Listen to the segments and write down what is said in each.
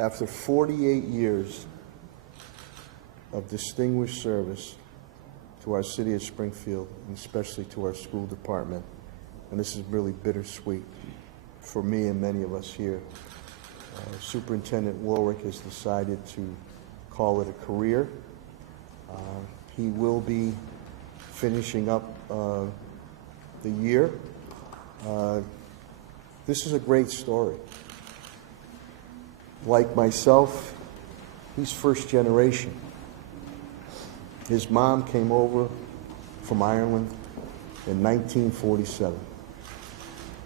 After 48 years of distinguished service to our city of Springfield, and especially to our school department, and this is really bittersweet for me and many of us here, Superintendent Warwick has decided to call it a career. He will be finishing up the year. This is a great story. Like myself, he's first generation. His mom came over from Ireland in 1947.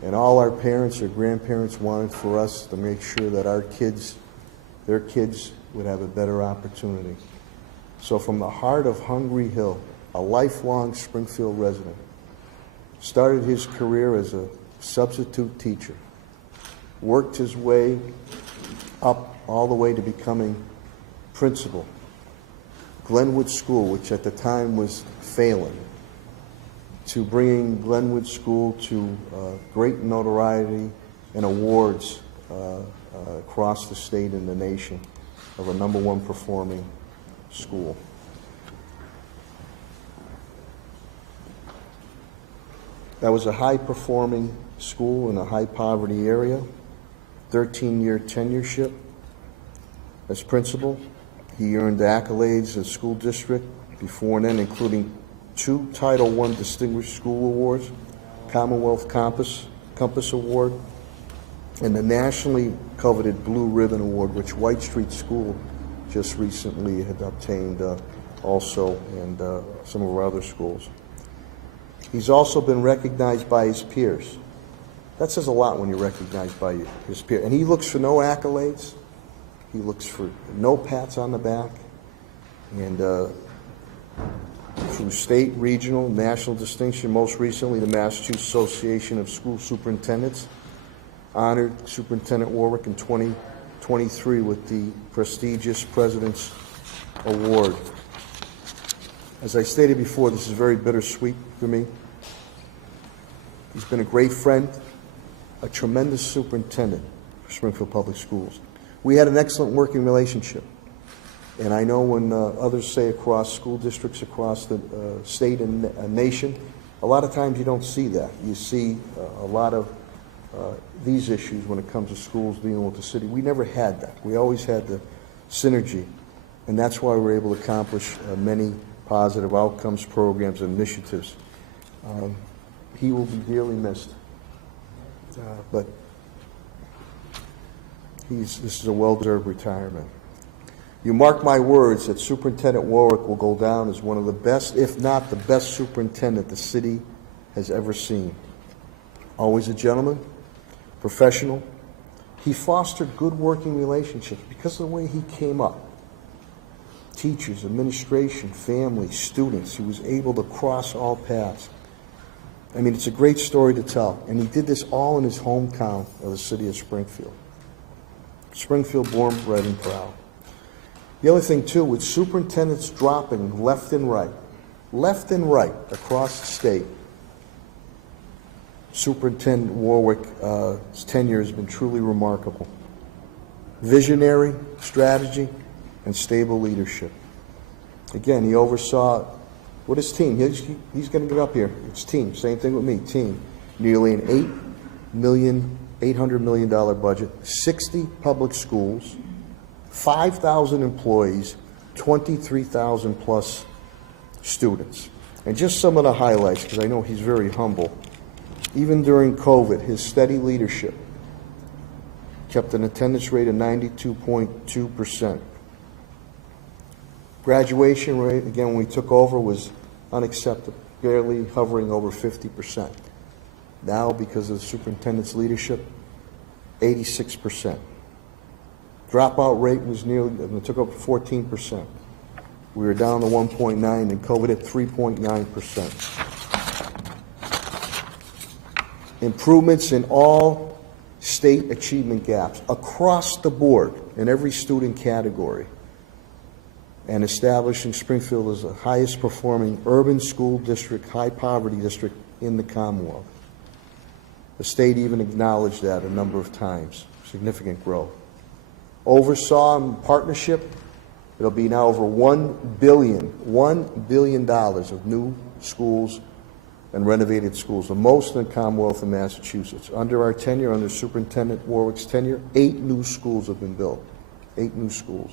And all our parents or grandparents wanted for us to make sure that our kids, their kids, would have a better opportunity. So from the heart of Hungry Hill, a lifelong Springfield resident, started his career as a substitute teacher, worked his way up all the way to becoming principal. Glenwood School, which at the time was failing, to bringing Glenwood School to great notoriety and awards across the state and the nation of a #1 performing school. That was a high-performing school in a high-poverty area, 13-year tenureship as principal. He earned accolades as school district before then, including 2 Title I Distinguished School Awards, Commonwealth Compass Award, and the nationally coveted Blue Ribbon Award, which White Street School just recently had obtained also, and some of our other schools. He's also been recognized by his peers. That says a lot when you're recognized by his peers. And he looks for no accolades. He looks for no pats on the back. And through state, regional, national distinction, most recently the Massachusetts Association of School Superintendents honored Superintendent Warwick in 2023 with the prestigious President's Award. As I stated before, this is very bittersweet for me. He's been a great friend, a tremendous superintendent for Springfield Public Schools. We had an excellent working relationship. And I know when others say across school districts across the state and nation, a lot of times you don't see that. You see a lot of these issues when it comes to schools dealing with the city. We never had that. We always had the synergy. And that's why we were able to accomplish many positive outcomes, programs, and initiatives. He will be dearly missed. But this is a well-deserved retirement. You mark my words that Superintendent Warwick will go down as one of the best, if not the best superintendent the city has ever seen. Always a gentleman, professional. He fostered good working relationships because of the way he came up. Teachers, administration, family, students. He was able to cross all paths. I mean, it's a great story to tell. And he did this all in his hometown of the city of Springfield. Springfield born, bred, and proud. The other thing, too, with superintendents dropping left and right across the state, Superintendent Warwick's tenure has been truly remarkable. Visionary, strategy, and stable leadership. Again, he oversaw with his team. He's going to get up here. It's team. Same thing with me. Team. Nearly an $800 million budget, 60 public schools, 5,000 employees, 23,000 plus students. And just some of the highlights, because I know he's very humble. Even during COVID, his steady leadership kept an attendance rate of 92.2%. Graduation rate, again, when we took over, was unacceptable, barely hovering over 50%. Now, because of the superintendent's leadership, 86%. Dropout rate was nearly, when it took over 14%. We were down to 1.9, and COVID at 3.9%. Improvements in all state achievement gaps across the board in every student category, and establishing Springfield as the highest performing urban school district, high poverty district in the Commonwealth. The state even acknowledged that a number of times. Significant growth. oversaw in partnership. It'll be now over $1 billion of new schools and renovated schools, the most in the Commonwealth of Massachusetts. Under our tenure, under Superintendent Warwick's tenure, 8 new schools have been built. 8 new schools.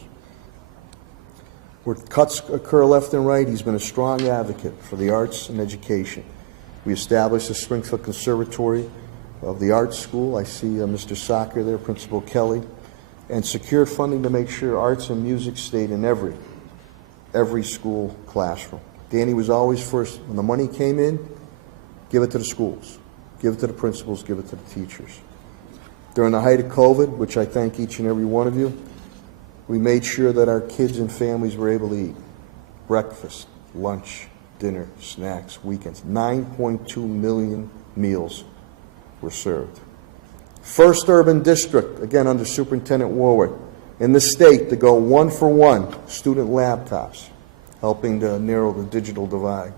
Where cuts occur left and right, he's been a strong advocate for the arts and education. We established the Springfield Conservatory of the Arts School. I see Mr. Socker there, Principal Kelly, and secured funding to make sure arts and music stayed in every school classroom. Danny was always first. When the money came in, give it to the schools, give it to the principals, give it to the teachers. During the height of COVID, which I thank each and every one of you, we made sure that our kids and families were able to eat breakfast, lunch, dinner, snacks, weekends. 9.2 million meals were served. First urban district, again under Superintendent Warwick, in the state to go 1-for-1 student laptops, helping to narrow the digital divide.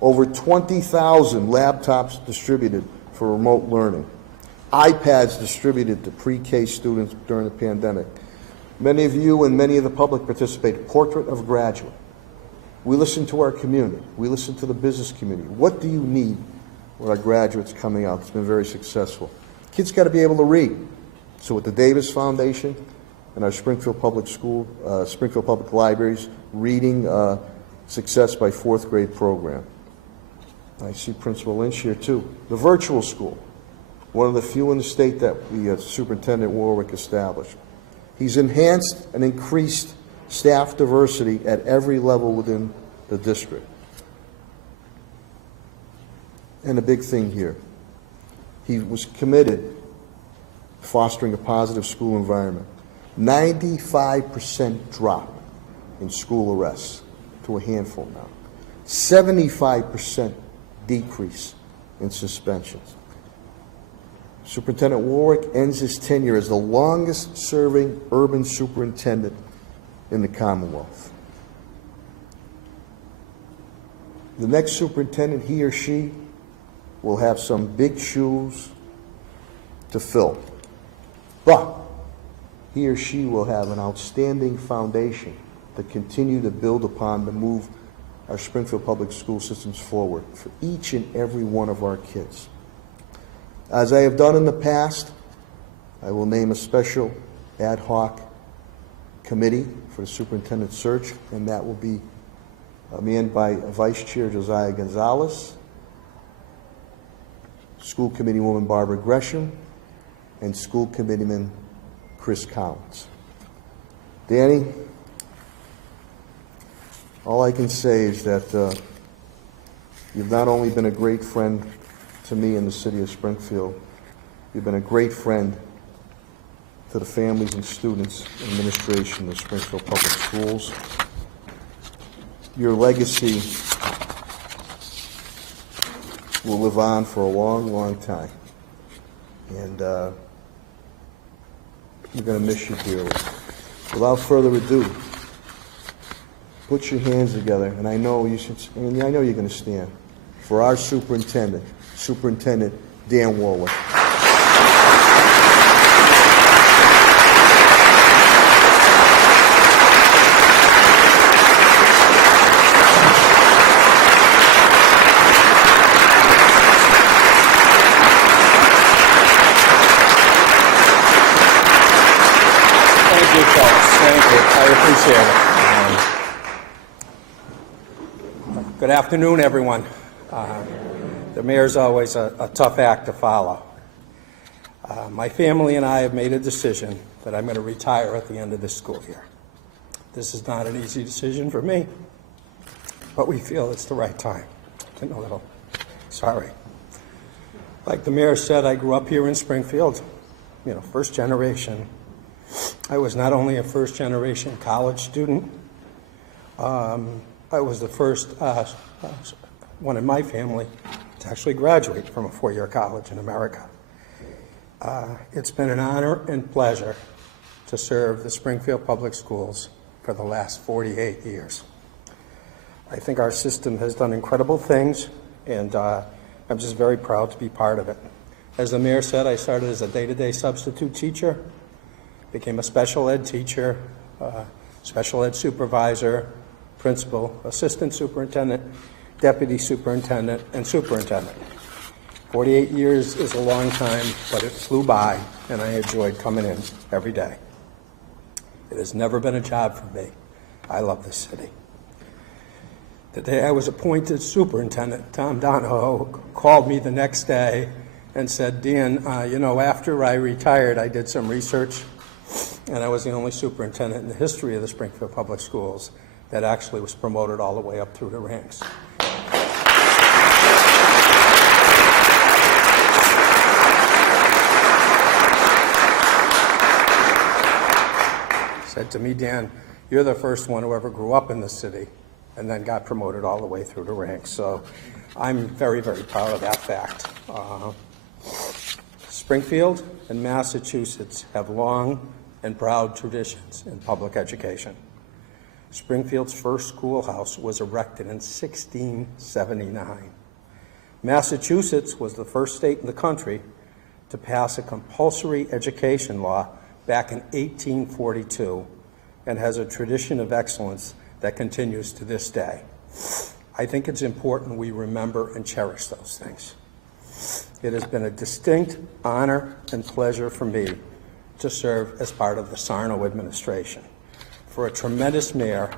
Over 20,000 laptops distributed for remote learning. iPads distributed to pre-K students during the pandemic. Many of you and many of the public participated. Portrait of a graduate. We listen to our community. We listen to the business community. What do you need with our graduates coming out? It's been very successful. Kids got to be able to read. So with the Davis Foundation and our Springfield Public Libraries, Reading Success by 4th grade program. I see Principal Lynch here too. The virtual school, one of the few in the state that Superintendent Warwick established. He's enhanced and increased staff diversity at every level within the district. And a big thing here, he was committed to fostering a positive school environment. 95% drop in school arrests to a handful now. 75% decrease in suspensions. Superintendent Warwick ends his tenure as the longest-serving urban superintendent in the Commonwealth. The next superintendent, he or she, will have some big shoes to fill. But he or she will have an outstanding foundation to continue to build upon to move our Springfield Public School systems forward for each and every one of our kids. As I have done in the past, I will name a special ad hoc committee for the superintendent search, and that will be manned by Vice Chair Josiah Gonzalez, School Committee Woman Barbara Gresham, and School Committeeman Chris Collins. Danny, all I can say is that you've not only been a great friend to me in the city of Springfield, you've been a great friend to the families and students and administration of Springfield Public Schools. Your legacy will live on for a long, long time. And we're going to miss you dearly. Without further ado, put your hands together, and I know you should, and I know you're going to stand, for our superintendent, Superintendent Dan Warwick. Thank you, folks. Thank you. I appreciate it. Good afternoon, everyone. The mayor's always a tough act to follow. My family and I have made a decision that I'm going to retire at the end of this school year. This is not an easy decision for me, but we feel it's the right time. Getting a little sorry. Like the mayor said, I grew up here in Springfield, first generation. I was not only a first generation college student, I was the first one in my family to actually graduate from a four-year college in America. It's been an honor and pleasure to serve the Springfield Public Schools for the last 48 years. I think our system has done incredible things, and I'm just very proud to be part of it. As the mayor said, I started as a day-to-day substitute teacher. became a special ed teacher, special ed supervisor, principal, assistant superintendent, deputy superintendent, and superintendent. 48 years is a long time, but it flew by, and I enjoyed coming in every day. It has never been a job for me. I love this city. The day I was appointed superintendent, Tom Donahoe called me the next day and said, Dan, after I retired, I did some research, and I was the only superintendent in the history of the Springfield Public Schools that actually was promoted all the way up through the ranks. Said to me, Dan, you're the first one who ever grew up in the city and then got promoted all the way through the ranks. So I'm very, very proud of that fact. Springfield and Massachusetts have long and proud traditions in public education. Springfield's first schoolhouse was erected in 1679. Massachusetts was the first state in the country to pass a compulsory education law back in 1842 and has a tradition of excellence that continues to this day. I think it's important we remember and cherish those things. It has been a distinct honor and pleasure for me to serve as part of the Sarno administration, for a tremendous mayor,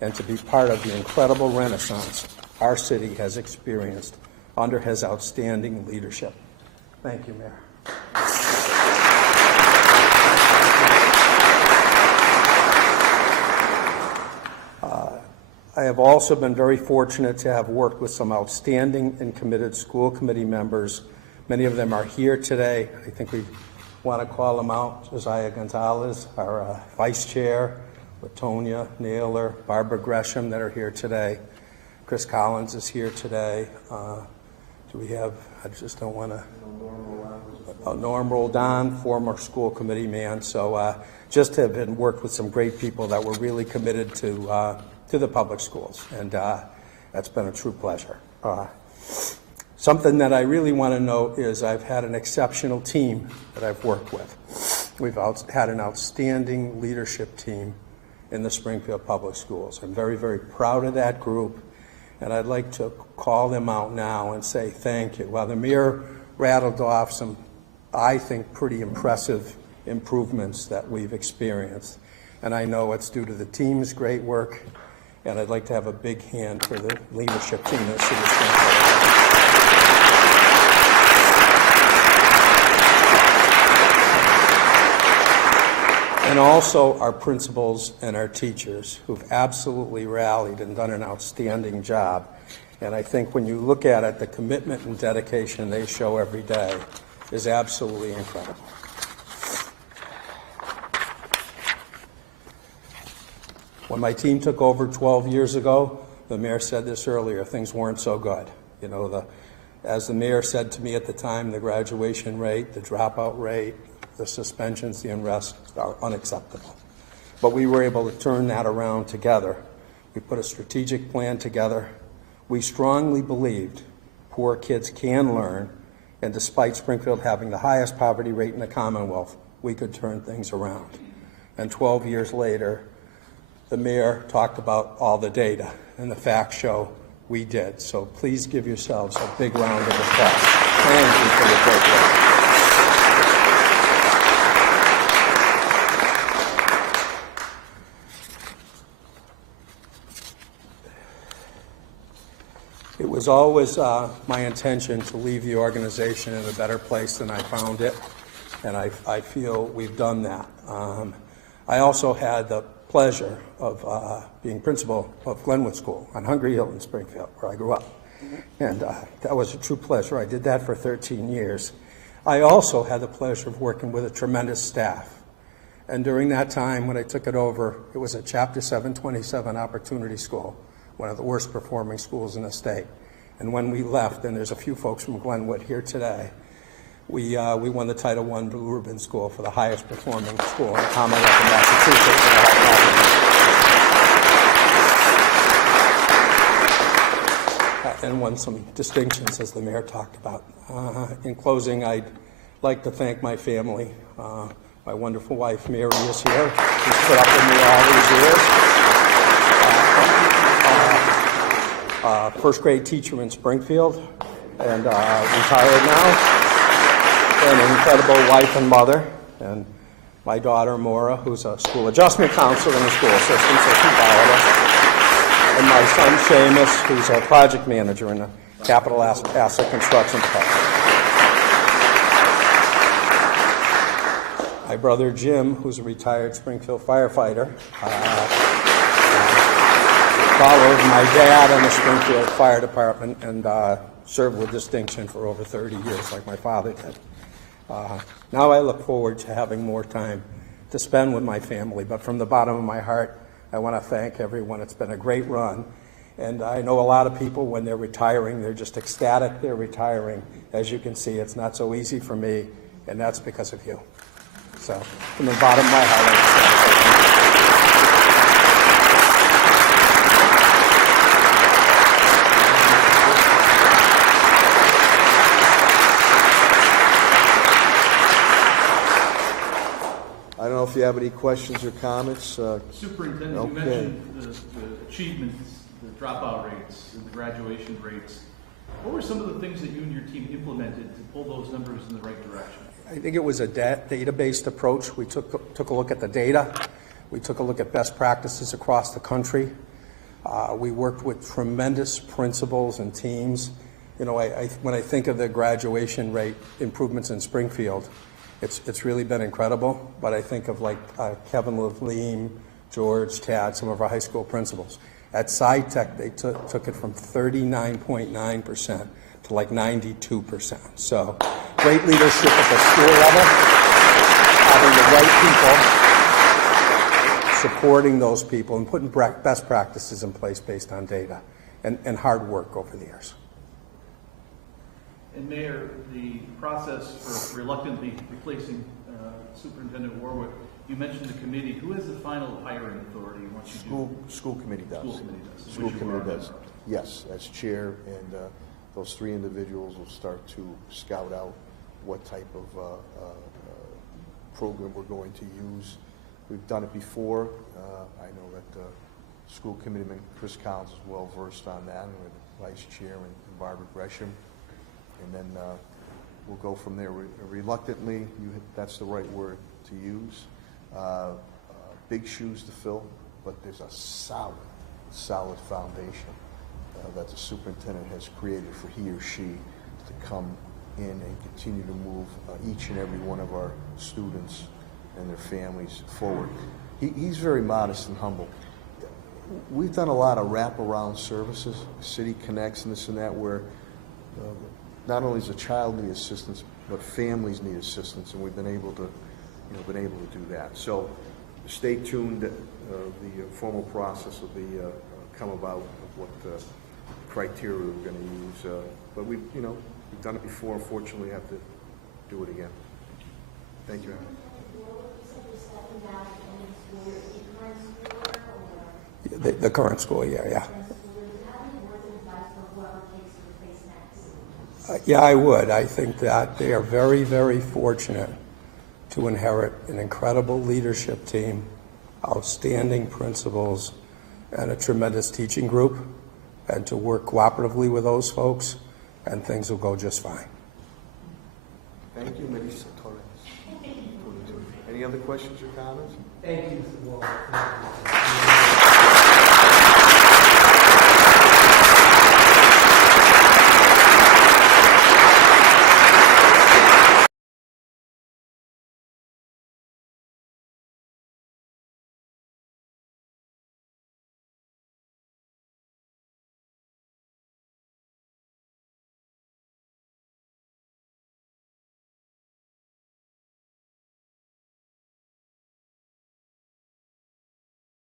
and to be part of the incredible renaissance our city has experienced under his outstanding leadership. Thank you, Mayor. I have also been very fortunate to have worked with some outstanding and committed school committee members. Many of them are here today. I think we want to call them out. Josiah Gonzalez, our vice chair, Latonia Naylor, Barbara Gresham that are here today. Chris Collins is here today. Do we have, I just don't want to, Norm Roldan, former school committee man. So just have been worked with some great people that were really committed to the public schools, and that's been a true pleasure. Something that I really want to note is I've had an exceptional team that I've worked with. We've had an outstanding leadership team in the Springfield Public Schools. I'm very, very proud of that group, and I'd like to call them out now and say thank you. While the mayor rattled off some, I think, pretty impressive improvements that we've experienced, and I know it's due to the team's great work, and I'd like to have a big hand for the leadership team at City of Springfield. And also our principals and our teachers who've absolutely rallied and done an outstanding job. And I think when you look at it, the commitment and dedication they show every day is absolutely incredible. When my team took over 12 years ago, the mayor said this earlier, things weren't so good. You know, as the mayor said to me at the time, the graduation rate, the dropout rate, the suspensions, the unrest are unacceptable. But we were able to turn that around together. We put a strategic plan together. We strongly believed poor kids can learn, and despite Springfield having the highest poverty rate in the Commonwealth, we could turn things around. And 12 years later, the mayor talked about all the data, and the facts show we did. So please give yourselves a big round of applause. Thank you for the great work. It was always my intention to leave the organization in a better place than I found it, and I feel we've done that. I also had the pleasure of being principal of Glenwood School on Hungry Hill in Springfield, where I grew up. And that was a true pleasure. I did that for 13 years. I also had the pleasure of working with a tremendous staff. And during that time, when I took it over, it was a Chapter 727 opportunity school, one of the worst performing schools in the state. And when we left, and there's a few folks from Glenwood here today, we won the Title I Blue Ribbon School for the highest performing school in the Commonwealth of Massachusetts. And won some distinctions, as the mayor talked about. In closing, I'd like to thank my family, my My wonderful wife, Mary, is here. She's put up with me all these years. First grade teacher in Springfield, and retired now. An incredible wife and mother, and my daughter, Maura, who's a school adjustment counselor in the school system, so she followed us. And my son, Seamus, who's a project manager in the capital asset construction department. My brother, Jim, who's a retired Springfield firefighter, followed my dad in the Springfield Fire Department and served with distinction for over 30 years, like my father did. Now I look forward to having more time to spend with my family, but from the bottom of my heart, I want to thank everyone. It's been a great run, and I know a lot of people, when they're retiring, they're just ecstatic they're retiring. As you can see, it's not so easy for me, and that's because of you. So, from the bottom of my heart, I just want to thank you. I don't know if you have any questions or comments. Superintendent, Okay. you mentioned the achievements, the dropout rates, and the graduation rates. What were some of the things that you and your team implemented to pull those numbers in the right direction? I think it was a data-based approach. We took a look at the data. We took a look at best practices across the country. We worked with tremendous principals and teams. You know, when I think of the graduation rate improvements in Springfield, it's really been incredible. But I think of like Kevin Levine, George, Tad, some of our high school principals. At SciTech, they took it from 39.9% to like 92%. So great leadership at the school level, having the right people, supporting those people, and putting best practices in place based on data and hard work over the years. And Mayor, the process for reluctantly replacing Superintendent Warwick, you mentioned the committee. Who has the final hiring authority once you do? School committee does. School committee does. School Which you committee are a does. member of. Yes, as chair, and those three individuals will start to scout out what type of program we're going to use. We've done it before. I know that school committeeman Chris Collins is well versed on that, and with vice chair and Barbara Gresham, and then we'll go from there. Reluctantly, that's the right word to use. Big shoes to fill, but there's a solid foundation that the superintendent has created for he or she to come in and continue to move each and every one of our students and their families forward. He's very modest and humble. We've done a lot of wraparound services, City Connects and this and that, where not only does a child need assistance, but families need assistance, and we've been able to, do that. So, stay tuned. The formal process will be come about of what criteria we're going to use. But we've done it before. Unfortunately, we have to do it again. Thank you. The current school year, yeah. Yeah, I would. I think that they are very, very fortunate to inherit an incredible leadership team, outstanding principals, and a tremendous teaching group, and to work cooperatively with those folks, and things will go just fine. Thank you, Melissa Torres. Any other questions or comments? Thank you, Mr. Wall.